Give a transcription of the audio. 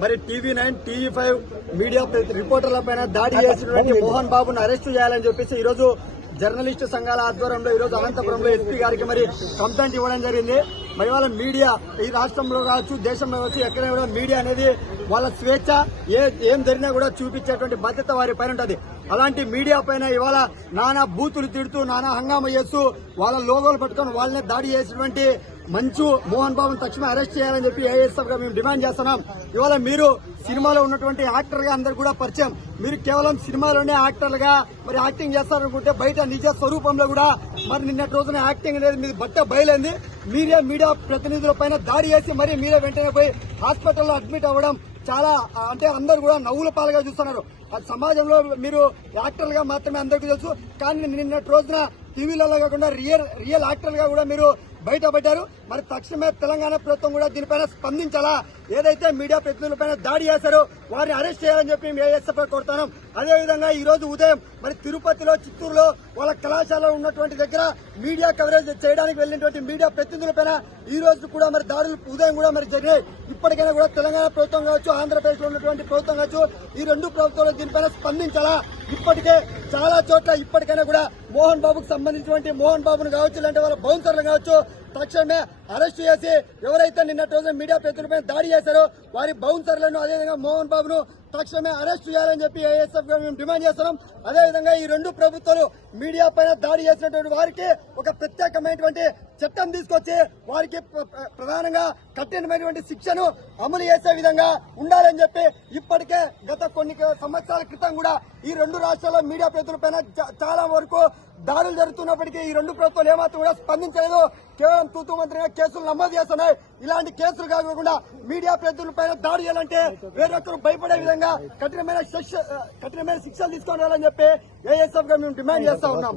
మరి TV9 TV5 media రిపోర్టర్ల పైన దాడి చేసినటువంటి మోహన్ బాబును అరెస్టు చేయాలని చెప్పేసి ఈ రోజు జర్నలిస్టు సంఘాల ఆధ్వర్యంలో ఈ రోజు అనంతపురంలో ఎస్పీ గారికి మరి కంప్లైంట్ ఇవ్వడం జరిగింది. మరి వాళ్ళ మీడియా ఈ రాష్ట్రంలో కావచ్చు, దేశంలో కావచ్చు, ఎక్కడైనా కూడా మీడియా అనేది వాళ్ళ స్వేచ్ఛ ఏం జరిగినా కూడా చూపించేటువంటి బాధ్యత వారి పైన ఉంటుంది. అలాంటి మీడియా పైన ఇవాళ నానా బూతులు తిడుతూ నానా హంగామా చేస్తూ వాళ్ళ లోగోలు పట్టుకొని వాళ్ళనే దాడి చేసినటువంటి మంచు మోహన్ బాబును తక్షణమే అరెస్ట్ చేయాలని చెప్పి ఏఎస్ఎఫ్ గా మేము డిమాండ్ చేస్తున్నాం. ఇవాళ మీరు సినిమాలో ఉన్నటువంటి యాక్టర్ గా అందరు కూడా పరిచయం. మీరు కేవలం సినిమాలోనే యాక్టర్లుగా మరి యాక్టింగ్ చేస్తారనుకుంటే బయట నిజ స్వరూపంలో కూడా మరి నిన్నటి రోజున యాక్టింగ్ అనేది మీది బట్ట బయలుంది. మీడియా ప్రతినిధుల పైన దాడి చేసి మరి మీరే వెంటనే పోయి హాస్పిటల్లో అడ్మిట్ అవ్వడం చాలా అంటే అందరు కూడా నవ్వుల పాలుగా చూస్తున్నారు. సమాజంలో మీరు యాక్టర్లుగా మాత్రమే అందరికీ తెలుసు, కానీ నిన్నటి రోజున టీవీలలో కాకుండా రియల్ యాక్టర్లుగా కూడా మీరు బయటపడ్డారు. మరి తక్షణమే తెలంగాణ ప్రభుత్వం కూడా దీనిపైన స్పందించాలా. ఏదైతే మీడియా ప్రతినిధులపైన దాడి చేశారో వారిని అరెస్ట్ చేయాలని చెప్పి మేము ఏఎస్ఎఫ్ కోరుతున్నాం. అదేవిధంగా ఈ రోజు ఉదయం మరి తిరుపతిలో, చిత్తూరులో వాళ్ళ కళాశాలలో ఉన్నటువంటి దగ్గర మీడియా కవరేజ్ చేయడానికి వెళ్లినటువంటి మీడియా ప్రతినిధులపైన ఈ రోజు కూడా మరి దాడులు ఉదయం కూడా మరి జరిగాయి. ఇప్పటికైనా కూడా తెలంగాణ ప్రభుత్వం కావచ్చు, ఆంధ్రప్రదేశ్ లో ఉన్నటువంటి ప్రభుత్వం కావచ్చు, ఈ రెండు ప్రభుత్వాలు దీనిపైన స్పందించాలా. ఇప్పటికే చాలా చోట్ల ఇప్పటికైనా కూడా మోహన్ బాబుకు సంబంధించినటువంటి మోహన్ బాబును కావచ్చు, ఇలాంటి వాళ్ళ బౌన్సర్లు కావచ్చు తక్షణమే అరెస్ట్ చేసి ఎవరైతే నిన్నటి రోజు మీడియా ప్రతినిధులపై దాడి చేశారో వారి బౌన్సర్లను అదేవిధంగా మోహన్ బాబును తక్షణమే అరెస్ట్ చేయాలని చెప్పి ఏఎస్ఎఫ్ గా మేము డిమాండ్ చేస్తున్నాం. అదేవిధంగా ఈ రెండు ప్రభుత్వాలు మీడియా పైన దాడి చేసినటువంటి వారికి ఒక ప్రత్యేకమైనటువంటి చట్టం తీసుకొచ్చి వారికి ప్రధానంగా కఠినమైనటువంటి శిక్షను అమలు చేసే విధంగా ఉండాలని చెప్పి ఇప్పటికే గత కొన్ని సంవత్సరాల క్రితం కూడా ఈ రెండు రాష్ట్రాల్లో మీడియా ప్రతినిధులపైన చాలా వరకు దాడులు జరుగుతున్నప్పటికీ ఈ రెండు ప్రభుత్వాలు ఏమాత్రం కూడా స్పందించలేదు. కేవలం తూతూ మంత్రిగా కేసులు నమోదు చేస్తున్నాయి. ఇలాంటి కేసులు కాకుండా మీడియా ప్రతినిధులపైన దాడి చేయాలంటే వేరొకరు భయపడే విధంగా కఠినమైన శిక్షలు తీసుకొని వెళ్ళాలని చెప్పి ఏఎస్ఎఫ్ గా మేము డిమాండ్ చేస్తా ఉన్నాం.